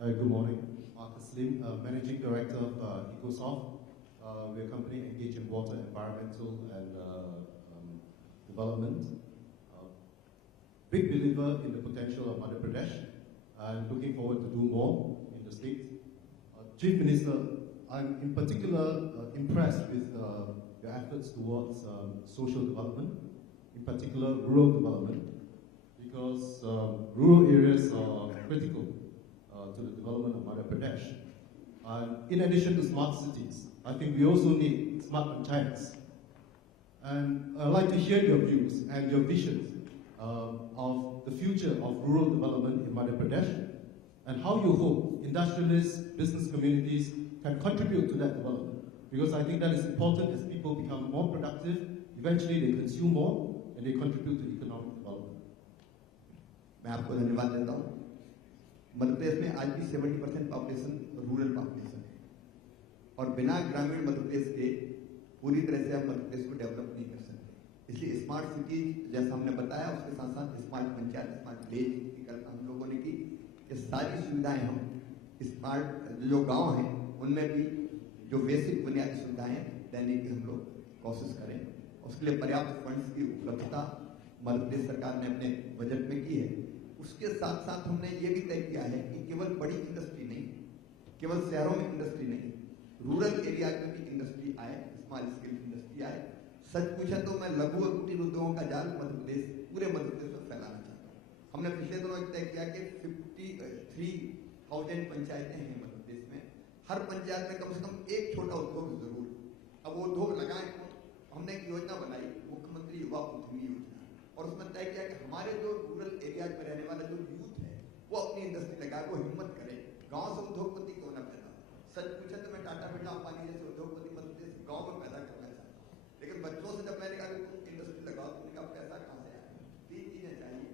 Good morning. Arthur Slim, Managing Director of Ecosoft. We're a company engaged in water, environmental, and development. Big believer in the potential of Madhya Pradesh, and looking forward to do more in the state. Chief Minister, I'm in particular impressed with your efforts towards social development, in particular rural development, because rural areas are critical to the development of Madhya Pradesh. And in addition to smart cities, I think we also need smart panchayats. And I'd like to hear your views and your visions of the future of rural development in Madhya Pradesh, and how you hope industrialists, business communities can contribute to that development. Because I think that is important. As people become more productive, eventually they consume more and they contribute to economic development. मैं आपको धन्यवाद देता हूँ। मध्य प्रदेश में आज भी 70% population rural population है, और बिना ग्रामीण मध्य प्रदेश के पूरी तरह से हम मध्य प्रदेश को डेवलप नहीं कर सकते। इसलिए स्मार्ट सिटी जैसा हमने बताया, उसके साथ साथ स्मार्ट पंचायत, स्मार्ट विलेज की कल्पना हम लोगों ने की। ये सारी सुविधाएं हम स्मार्ट जो गांव हैं उनमें भी जो बेसिक बुनियादी सुविधाएं देने की हम लोग कोशिश करें। उसके लिए पर्याप्त फंड्स की उपलब्धता मध्य प्रदेश सरकार ने अपने बजट में की है। उसके साथ साथ हमने ये भी तय किया है कि केवल बड़ी इंडस्ट्री नहीं, केवल शहरों में इंडस्ट्री नहीं, रूरल एरिया में भी इंडस्ट्री आए, स्मॉल स्केल इंडस्ट्री आए। सच पूछे तो मैं लघु और कुटीर उद्योगों का जाल पूरे मध्य प्रदेश में फैलाना चाहता हूँ। हमने पिछले दिनों तय किया कि 53,000 पंचायतें हैं मध्य प्रदेश में, हर पंचायत में कम से कम एक छोटा उद्योग जरूर। अब वो उद्योग लगाए तो हमने एक योजना बनाई, मुख्यमंत्री युवा उद्यमी योजना, और उसमें तय किया कि हमारे जो रूरल एरियाज में रहने वाला जो यूथ है वो अपनी इंडस्ट्री लगाए, वो हिम्मत करे, गांव से उद्योगपति क्यों ना पैदा। सच पूछे तो मैं टाटा बिरला अंबानी जैसे उद्योगपति मध्य प्रदेश गाँव में पैदा करना चाहता हूँ, लेकिन बच्चों से जब मैंने कहा कि तुम इंडस्ट्री लगाओ, तो उनका पैसा कहाँ से आए। 3 चीजें चाहिए,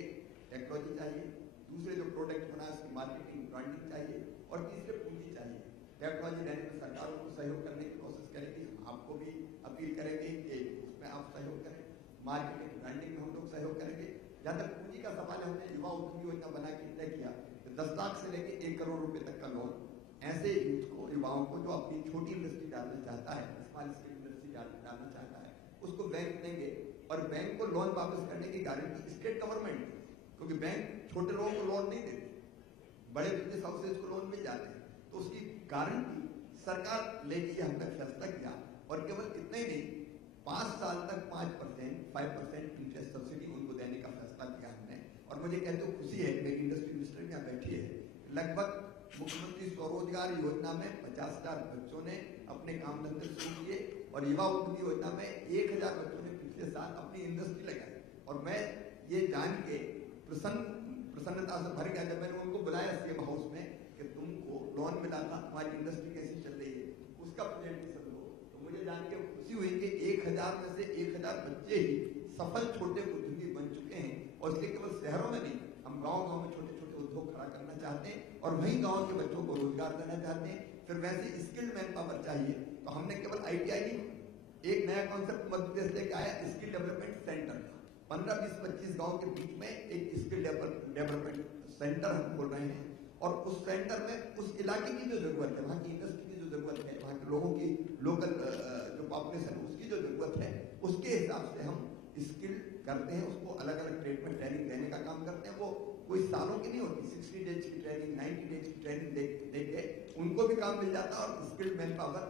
एक टेक्नोलॉजी चाहिए, दूसरे जो प्रोडक्ट बना उसकी मार्केटिंग ब्रांडिंग चाहिए, और तीसरे पूंजी चाहिए। टेक्नोलॉजी लेने में सरकारों को सहयोग करने की कोशिश करेंगे, आपको भी अपील करेंगे कि उसमें आप सहयोग करें। मार्केटिंग ब्रांडिंग में हम लोग सहयोग करेंगे। जहाँ तक पूंजी का सवाल है, हमने युवा उद्यमी योजना बना के तय किया 10 लाख से लेकर 1 करोड़ रुपए तक का लोन ऐसे यूथ को, युवाओं को जो अपनी छोटी इंडस्ट्री डालना चाहता है, स्मॉल स्केल इंडस्ट्री डालना चाहता है, उसको बैंक देंगे, और बैंक को लोन वापस करने की गारंटी स्टेट गवर्नमेंट, क्योंकि बैंक छोटे लोगों को लोन नहीं देते, बड़े बिजनेस हाउसेज को लोन मिल जाते हैं, तो उसकी गारंटी सरकार लेगी। हमने फैसला किया, और केवल इतना ही नहीं, 5 साल तक 5% इंटरेस्ट सब्सिडी उनको देने का फैसला किया हमने। और मुझे कहते हो खुशी है कि मेरी इंडस्ट्री मिनिस्टर यहाँ बैठी है, लगभग मुख्यमंत्री स्वरोजगार योजना में 50,000 बच्चों ने अपने काम धंधे शुरू किए, और युवा उद्यमी योजना में 1,000 बच्चों ने पिछले साल अपनी इंडस्ट्री लगाई। और मैं ये जान के प्रसन्नता से भर गया जब मैंने उनको बुलाया सीएम हाउस में कि तुमको लोन मिला था, तुम्हारी इंडस्ट्री कैसी चल रही है, उसका प्रेजेंटेशन दो। तो मुझे जान के खुशी हुई कि 1,000 में से 1,000 बच्चे ही सफल छोटे उद्योगी बन चुके हैं। और इसलिए केवल शहरों में नहीं, हम गांव-गांव में छोटे-छोटे उद्योग खड़ा करना चाहते हैं, और वहीं गांव के बच्चों को रोजगार देना चाहते हैं। फिर वैसे स्किल्ड मैन पावर चाहिए, तो हमने केवल ITI नहीं, एक नया कॉन्सेप्ट मध्य प्रदेश लेके आया, स्किल डेवलपमेंट सेंटर। 15, 20, 25 गांव के बीच में एक स्किल डेवलपमेंट सेंटर हम खोल रहे हैं, और उस सेंटर में उस इलाके की जो जरूरत है, वहाँ की इंडस्ट्री की जो जरूरत है, वहाँ के लोगों की लोकल जो पॉपुलेशन है उसकी जो जरूरत है, उसके हिसाब से हम स्किल करते हैं, उसको अलग अलग ट्रेड में ट्रेनिंग देने का काम करते हैं। वो कोई सालों की नहीं होती, 60 डेज की ट्रेनिंग, 90 डेज की ट्रेनिंग देके उनको भी काम मिल जाता है, और स्किल्ड मैन पावर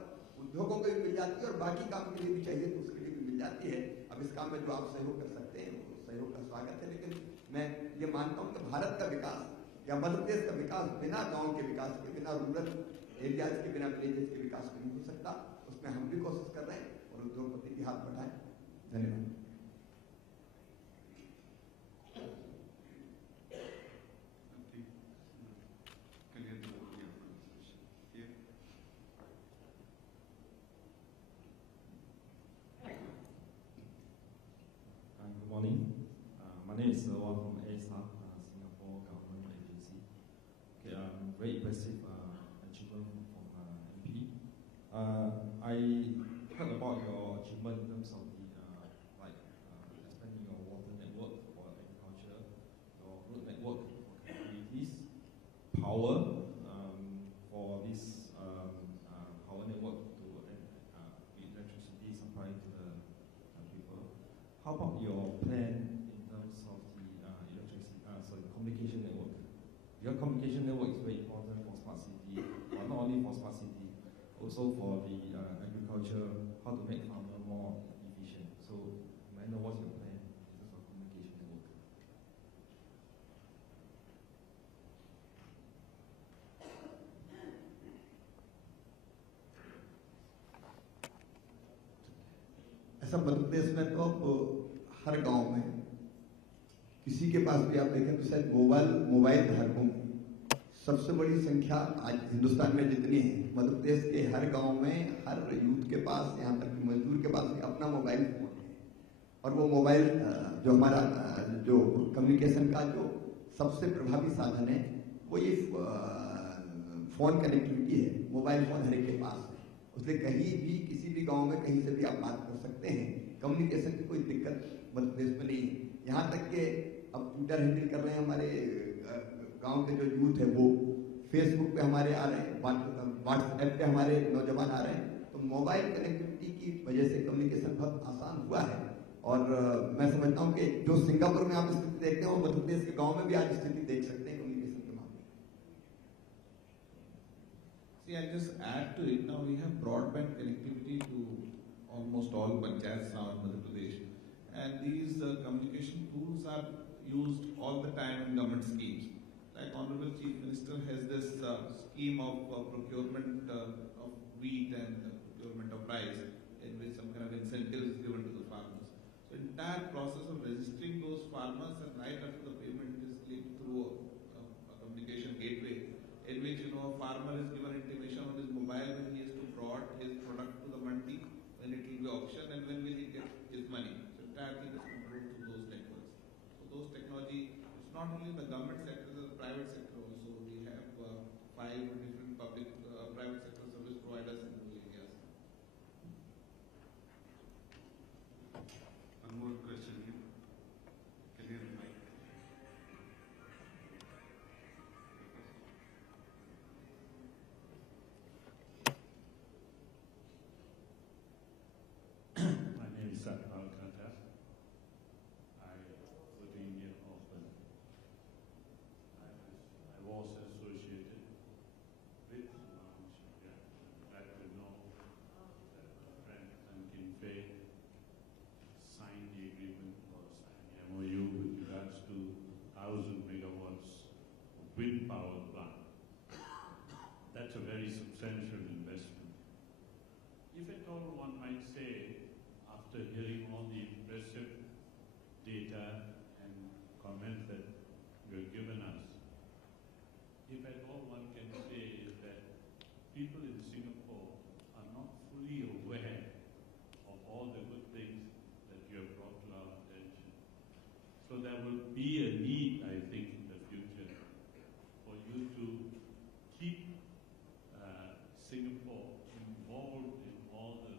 उद्योगों को भी मिल जाती है, और बाकी काम के लिए भी चाहिए तो उसके लिए भी मिल जाती है। अब इस काम में जो आप सहयोग कर सकते हैं वो सहयोग का स्वागत है, लेकिन मैं ये मानता हूँ कि भारत का विकास या मध्य प्रदेश का विकास बिना गांव के विकास के, बिना रूरल एरियाज के, बिना विलेजेस के विकास को नहीं हो सकता। उसमें हम भी कोशिश कर रहे हैं, और उद्योगपति भी हाथ बढ़ाएं। धन्यवाद। Good morning. My name is Wan from ASA, Singapore Government Agency. Okay, very impressive achievement from MP. I heard about your achievement in terms of the expanding your water network for agriculture, your road network for communities, power, communication network. Because communication network is very important for smart city, but not only for smart city, also for the agriculture, how to make farmer more efficient. So, I know what's your plan in terms of communication network. ऐसा मध्य प्रदेश में तो अब हर गांव में किसी के पास भी आप देखें तो शायद मोबाइल धारकों की सबसे बड़ी संख्या आज हिंदुस्तान में जितनी है, मध्य प्रदेश के हर गांव में हर यूथ के पास, यहाँ तक कि मजदूर के पास भी अपना मोबाइल फोन है। और वो मोबाइल जो हमारा जो कम्युनिकेशन का जो सबसे प्रभावी साधन है वो ये फोन कनेक्टिविटी है। मोबाइल फोन हर एक के पास है, उससे कहीं भी किसी भी गांव में कहीं से भी आप बात कर सकते हैं। कम्युनिकेशन की कोई दिक्कत मध्य प्रदेश में नहीं है। यहाँ तक के अब ट्विटर हैंडल कर रहे हैं हमारे गांव के जो यूथ है, वो फेसबुक पे हमारे आ रहे हैं, व्हाट्सएप पे हमारे नौजवान आ रहे हैं। तो मोबाइल कनेक्टिविटी की वजह से कम्युनिकेशन बहुत आसान हुआ है। और मैं समझता हूँ कि जो सिंगापुर में आप स्थिति देखते हैं वो मध्य प्रदेश के गांव में भी आज स्थिति देख सकते हैं कम्युनिकेशन के मामले में। See, I'll just add to it. Now we have broadband connectivity to almost all panchayats now in Madhya Pradesh, and these communication tools are used all the time in government schemes. Like Honorable Chief Minister has this scheme of procurement of wheat and procurement of rice, in which some kind of incentive is given to the farmers. So entire process of registering those farmers and right after the payment is linked through a communication gateway, in which a farmer is given intimation on his mobile when he has to brought his product to the mandi, when it will be auctioned, and when will he get his money. So entire thing is controlled through those networks. So those technology, it's not only in the government sector, the private sector also. We have 5 different public private sector service providers in those areas. One more question here. Can you mic? My name is Satpal Khatter. I live in India often. I was associated with Mount Shika. I will know that Frank Duncan Fay signed the agreement or signed the MOU with regards to 1,000 megawatts of wind power plant. That's a very substantial investment. If at all one might say, after hearing all the impressive data and comments that you have given us, if at all one can say is that people in Singapore are not fully aware of all the good things that you have brought to our attention. So there will be a need, I think, in the future for you to keep Singapore involved in all the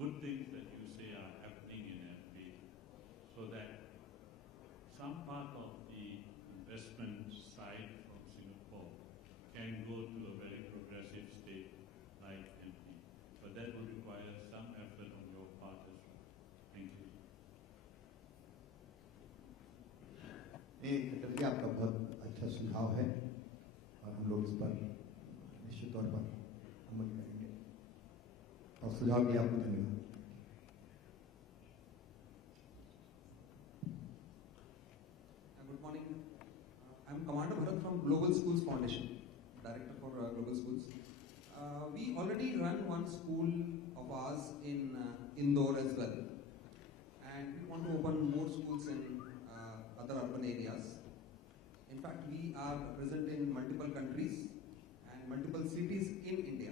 good things that you say are happening in FB, so that some part of the investment side from Singapore can go to a very progressive state like MP. But that will require some effort on your part as well. Thank you. Khattar जी, आपका बहुत अच्छा सुझाव है और हम लोग इस पर निश्चित तौर पर अमल करेंगे और सुझाव दिया आपको धन्यवाद। Good morning. I'm Commander Bharat from Global Schools Foundation, Director for Global Schools. We already run one school of ours in Indore as well, and we want to open more schools in other urban areas. In fact, we are present in multiple countries and multiple cities in India,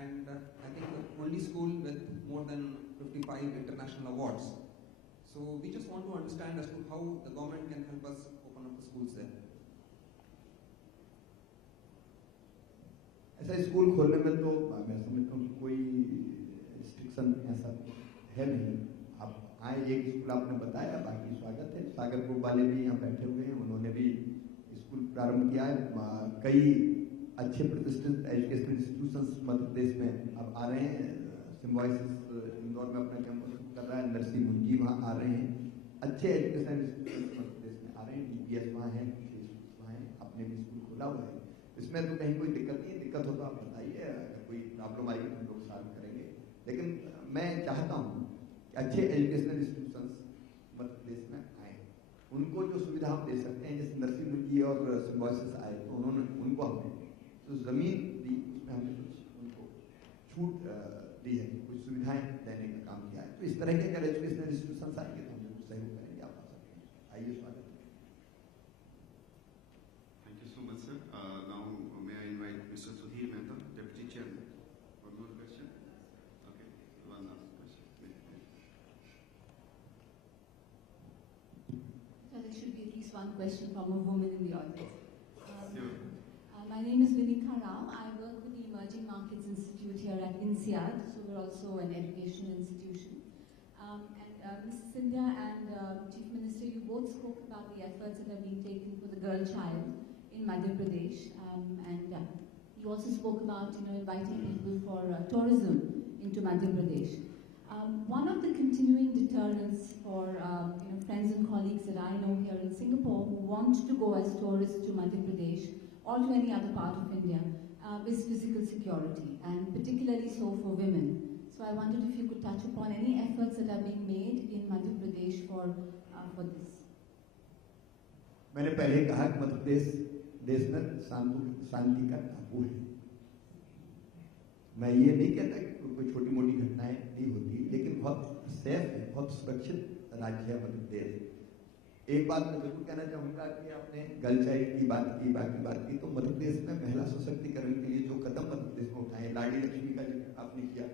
and I think the only school with more than 55 international awards. So we just want to understand as to how the government can help us open up the schools there. ऐसा स्कूल खोलने में तो मैं समझता हूँ कि कोई रिस्ट्रिक्शन ऐसा है नहीं। आप आए, एक स्कूल आपने बताया, बाकी स्वागत है। सागर ग्रुप वाले भी यहाँ बैठे हुए हैं, उन्होंने भी स्कूल प्रारंभ किया है। कई अच्छे प्रतिष्ठित एजुकेशनल इंस्टीट्यूशंस मध्य प्रदेश में अब आ रहे हैं। सिम्बॉयसिस इंदौर में अपना कैंपस कर रहा है, नरसिंह मुंजी वहाँ आ रहे हैं। अच्छे एजुकेशनल इंस्टीट्यूशन मध्य प्रदेश में आ रहे हैं, DPS वहाँ इसमें तो कहीं कोई दिक्कत नहीं है, दिक्कत हो तो आप बताइए, अगर कोई प्रॉब्लम आएगी तो हम लोग सॉल्व करेंगे। लेकिन मैं चाहता हूँ कि अच्छे एजुकेशनल इंस्टीट्यूशंस मध्य प्रदेश में आए, उनको जो सुविधा हम दे सकते हैं, जैसे नरसिंह जी और सिम्बोसिस आए तो उन्होंने उनको हमने जो ज़मीन दी उसमें हमने कुछ उनको छूट दी है, कुछ सुविधाएं देने का काम किया है। तो इस तरह के अगर एजुकेशनल इंस्टीट्यूशन आएंगे तो हम लोग सहयोग करेंगे, आप आ सकते हैं। आइए, स्वागत है। Thank you so much, sir. Now, may I invite Mr. Sudhir Mehta, Deputy Chairman. One more question? Okay, one last question. So there should be at least one question from a woman in the audience. Sure. My name is Vinika Rao. I work with the Emerging Markets Institute here at INSEAD, so we're also an educational institution. Mrs. Sindhya and Chief Minister, you both spoke about the efforts that are being taken for the girl child in Madhya Pradesh, you also spoke about inviting people for tourism into Madhya Pradesh. One of the continuing deterrents for friends and colleagues that I know here in Singapore who want to go as tourists to Madhya Pradesh or to any other part of India is physical security, and particularly so for women. So I wondered if you could touch upon any efforts that are being made in Madhya Pradesh for this. मैंने पहले कहा कि मध्य प्रदेश देश में शांति का टापू है। मैं ये नहीं कहता कि कोई छोटी मोटी घटनाएं नहीं होती, लेकिन बहुत सेफ है, बहुत सुरक्षित राज्य है मध्य प्रदेश। एक बात मैं जरूर कहना चाहूँगा कि आपने गर्ल चाइल्ड की बात की, बाकी बात की, तो मध्य प्रदेश में महिला सशक्तिकरण के लिए जो कदम मध्य प्रदेश में उठाए, लाड़ी लक्ष्मी का जिक्र आपने किया,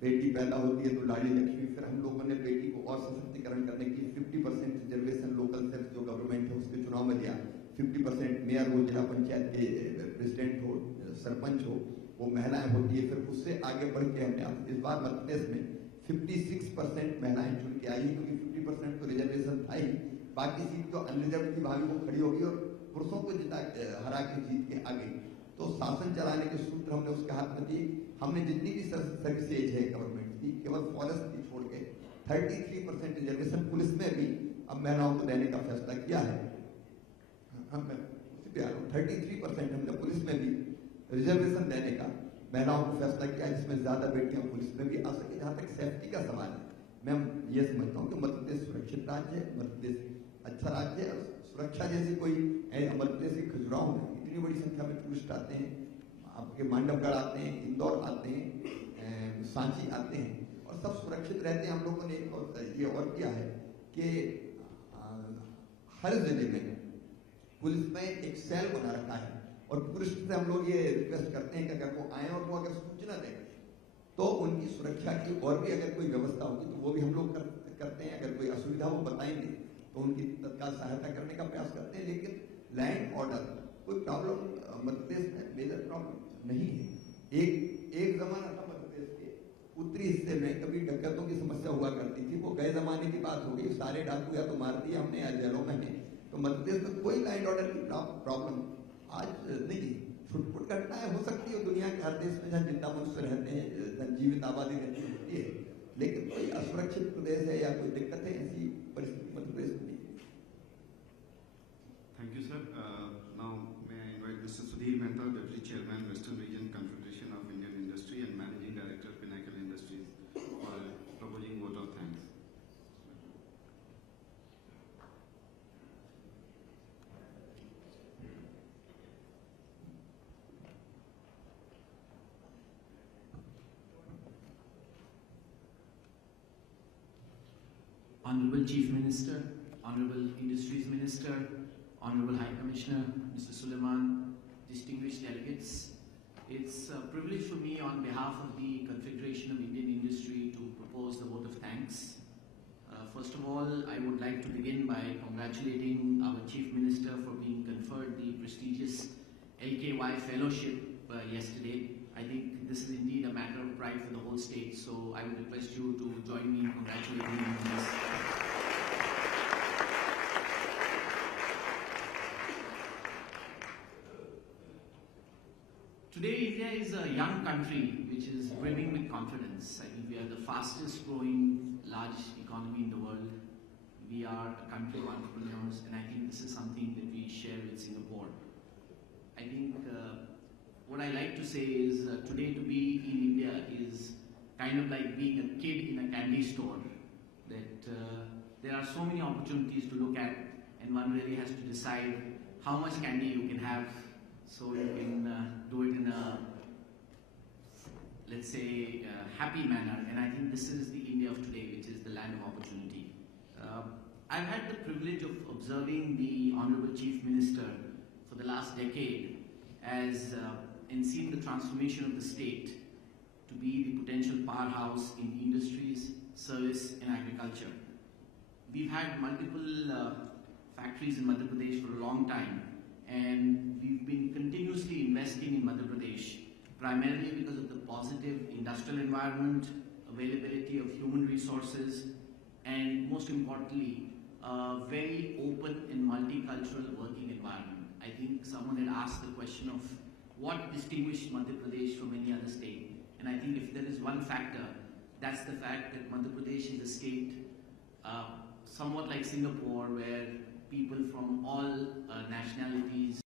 बेटी पैदा होती है तो लाड़ी लक्ष्मी, फिर हम लोगों ने बेटी को और सशक्तिकरण करने की 50% रिजर्वेशन लोकल सेल्फ जो गवर्नमेंट है उसके चुनाव में दिया, 50% मेयर हो, जिला पंचायत के प्रेसिडेंट हो, सरपंच हो, वो महिलाएं होती है। फिर उससे आगे बढ़ के हमने इस बार मध्य प्रदेश में 56% महिलाएं चुन के आई, क्योंकि 50% तो रिजर्वेशन था ही, बाकी सीट जो अनरिजर्व की भाभी वो खड़ी होगी और पुरुषों को हरा के जीत के आ गई। तो शासन चलाने के सूत्र हमने उसके हाथ में दिए। हमने जितनी भी सर्विस एज है गवर्नमेंट की, केवल फॉरेस्ट की छोड़ के 33% रिजर्वेशन पुलिस में भी अब महिलाओं को देने का फैसला किया है। हम उसी पे आ रहा हूँ, 33% हमने पुलिस में भी रिजर्वेशन देने का महिलाओं को फैसला किया, जिसमें ज्यादा बेटियां पुलिस में भी आ सके। जहाँ तक सेफ्टी का सवाल है, मैं ये समझता हूँ कि मध्य प्रदेश सुरक्षित राज्य है, मध्य प्रदेश अच्छा राज्य है। सुरक्षा जैसी कोई मध्य प्रदेश के खजुराहो में इतनी बड़ी संख्या में टूरिस्ट आते हैं, आपके मांडवगढ़ आते हैं, इंदौर आते हैं, सांची आते हैं, और सब सुरक्षित रहते हैं। हम लोगों ने ये और किया है कि हर जिले में पुलिस में एक सेल बना रखा है, और टूरिस्ट से हम लोग ये रिक्वेस्ट करते हैं कि अगर वो आए और वो अगर सूचना दें तो उनकी सुरक्षा की और भी अगर कोई व्यवस्था होगी तो वो भी हम लोग करते हैं। अगर कोई असुविधा वो बताएंगे तो उनकी तत्काल सहायता करने का प्रयास करते हैं। लेकिन लैंड ऑर्डर कोई प्रॉब्लम मध्य प्रदेश में मेजर प्रॉब्लम नहीं है। एक जमाना था मध्य प्रदेश के उत्तरी हिस्से में कभी डकैतों की समस्या हुआ करती थी, वो गए जमाने की बात हो गई, सारे डाकू या तो मार दिए हमने या जेलों में है। तो मध्य प्रदेश में कोई लैंड ऑर्डर की प्रॉब्लम आज नहीं। छुटपुट घटनाएं हो सकती है दुनिया के हर देश में जहाँ जिंदा मनुष्य रहते हैं, जहाँ जीवित आबादी रहती होती है, लेकिन कोई असुरक्षित प्रदेश है या कोई दिक्कत है ऐसी परिस्थिति मध्य प्रदेश में नहीं। Thank you, sir. Now, may I invite Mr. Sudhir Mehta, Deputy Chairman, Western Region Confederation of Indian Industry and Managing Director, Pinnacle Industries, for proposing vote of thanks. Honorable Chief Minister, Honorable Industries Minister, Honorable High Commissioner, Mr. Suleiman, distinguished delegates, it's a privilege for me on behalf of the Confederation of Indian Industry to propose the vote of thanks. First of all, I would like to begin by congratulating our Chief Minister for being conferred the prestigious LKY Fellowship yesterday. I think this is indeed a matter of pride for the whole state, so I would request you to join me in congratulating him on this. Today, India is a young country which is brimming with confidence. I think we are the fastest growing large economy in the world. We are a country of entrepreneurs, and I think this is something that we share with Singapore. I think what I like to say is today to be in India is kind of like being a kid in a candy store. That there are so many opportunities to look at, and one really has to decide how much candy you can have, so you can do it in a, let's say, happy manner. And I think this is the India of today, which is the land of opportunity. I've had the privilege of observing the Honorable Chief Minister for the last decade and seeing the transformation of the state to be the potential powerhouse in industries, service and agriculture. We've had multiple factories in Madhya Pradesh for a long time, and we've been continuously investing in Madhya Pradesh, primarily because of the positive industrial environment, availability of human resources, and most importantly, a very open and multicultural working environment. I think someone had asked the question of what distinguished Madhya Pradesh from any other state. And I think if there is one factor, that's the fact that Madhya Pradesh is a state somewhat like Singapore, where people from all nationalities